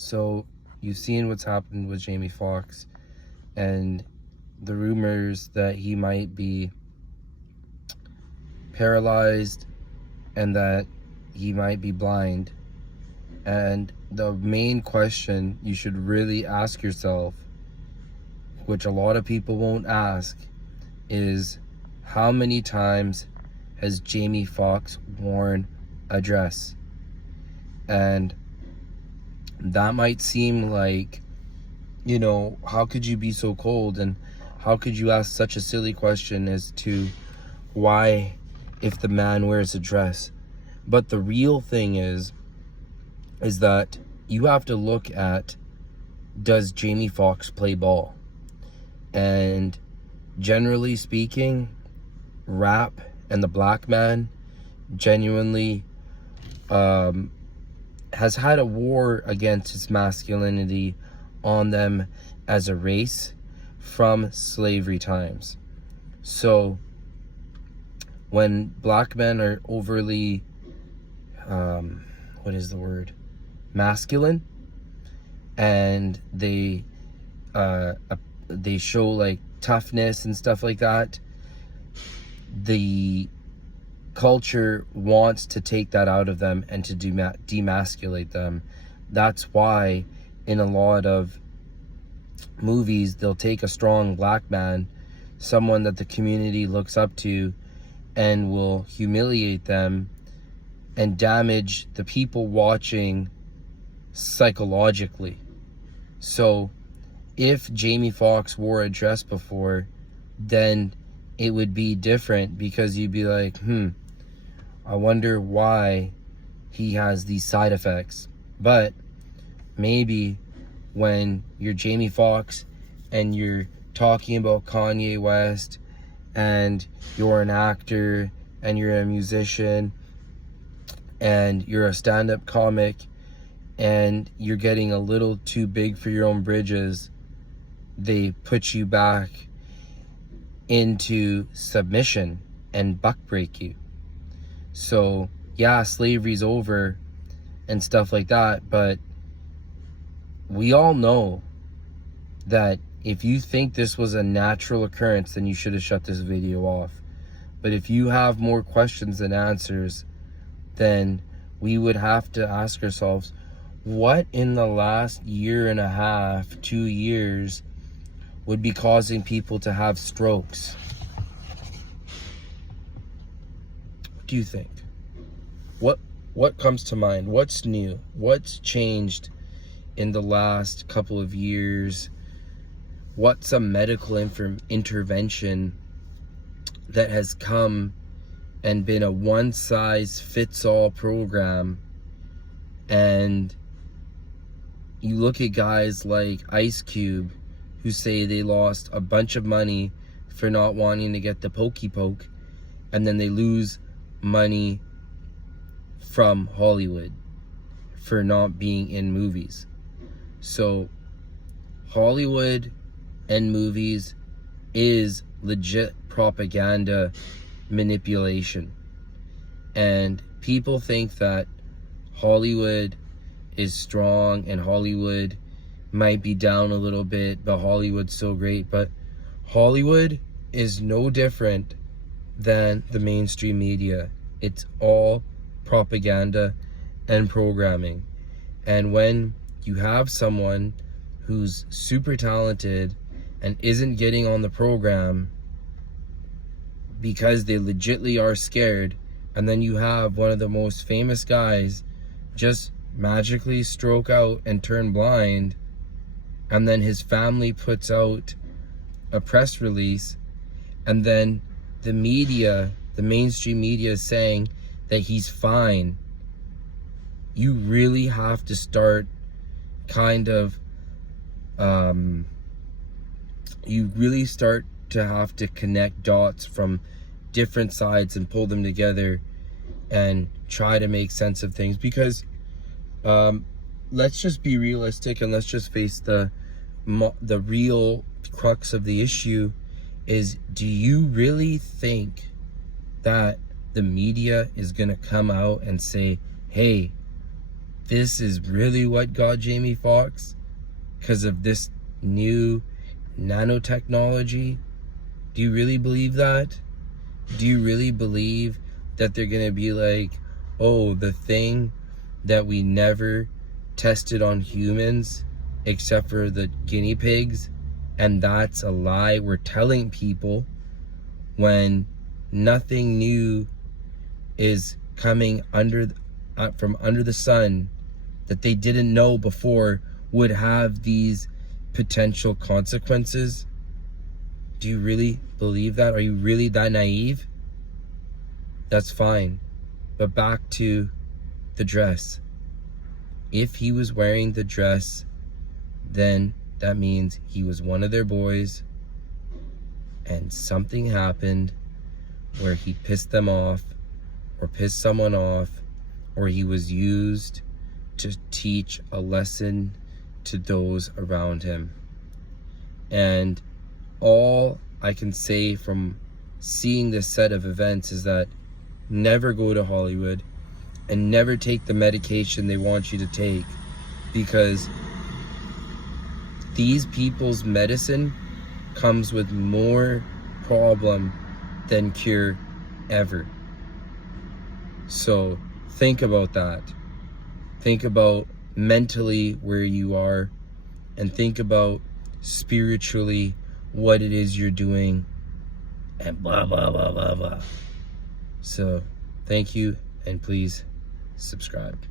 So you've seen what's happened with Jamie Foxx and the rumors that he might be paralyzed and that he might be blind. And the main question you should really ask yourself, which a lot of people won't ask, is how many times has Jamie Foxx worn a dress? And that might seem like, how could you be so cold, and how could you ask such a silly question as to why if the man wears a dress? But the real thing is that you have to look at, does Jamie Foxx play ball? And generally speaking, rap and the black man genuinely has had a war against its masculinity on them as a race from slavery times. So when black men are overly masculine, and they show like toughness and stuff like that, the culture wants to take that out of them and to demasculate them. That's why in a lot of movies they'll take a strong black man, someone that the community looks up to, and will humiliate them and damage the people watching psychologically. So if Jamie Foxx wore a dress before, then it would be different, because you'd be like, I wonder why he has these side effects. But maybe when you're Jamie Foxx and you're talking about Kanye West, and you're an actor and you're a musician and you're a stand-up comic, and you're getting a little too big for your own bridges, they put you back into submission and buck break you. So yeah, slavery's over and stuff like that, but we all know that if you think this was a natural occurrence, then you should have shut this video off. But if you have more questions than answers, then we would have to ask ourselves, what in the last year and a half, 2 years, would be causing people to have strokes? What do you think? What comes to mind? What's new? What's changed in the last couple of years? What's a medical intervention that has come and been a one-size-fits-all program? And you look at guys like Ice Cube, who say they lost a bunch of money for not wanting to get the pokey poke, and then they lose money from Hollywood for not being in movies. So Hollywood and movies is legit propaganda manipulation. And people think that Hollywood is strong and Hollywood might be down a little bit, but Hollywood's so great. But Hollywood is no different than the mainstream media. It's all propaganda and programming. And when you have someone who's super talented and isn't getting on the program because they legitly are scared, and then you have one of the most famous guys just magically stroke out and turn blind, and then his family puts out a press release, and then the media, the mainstream media, is saying that he's fine, you really have to start you really start to have to connect dots from different sides and pull them together and try to make sense of things. Because let's just be realistic, and let's just face the real crux of the issue is, do you really think that the media is going to come out and say, hey, this is really what got Jamie Foxx because of this new nanotechnology? Do you really believe that? Do you really believe that they're gonna be like, oh, the thing that we never tested on humans except for the guinea pigs, and that's a lie we're telling people, when nothing new is coming from under the sun that they didn't know before would have these potential consequences? Do you really believe that? Are you really that naive? That's fine. But back to the dress. If he was wearing the dress, then that means he was one of their boys and something happened where he pissed them off or pissed someone off, or he was used to teach a lesson to those around him. And all I can say from seeing this set of events is that never go to Hollywood and never take the medication they want you to take, because these people's medicine comes with more problem than cure ever. So think about that. Think about mentally where you are, and think about spiritually what it is you're doing, and blah, blah, blah, blah, blah. So thank you, and please subscribe.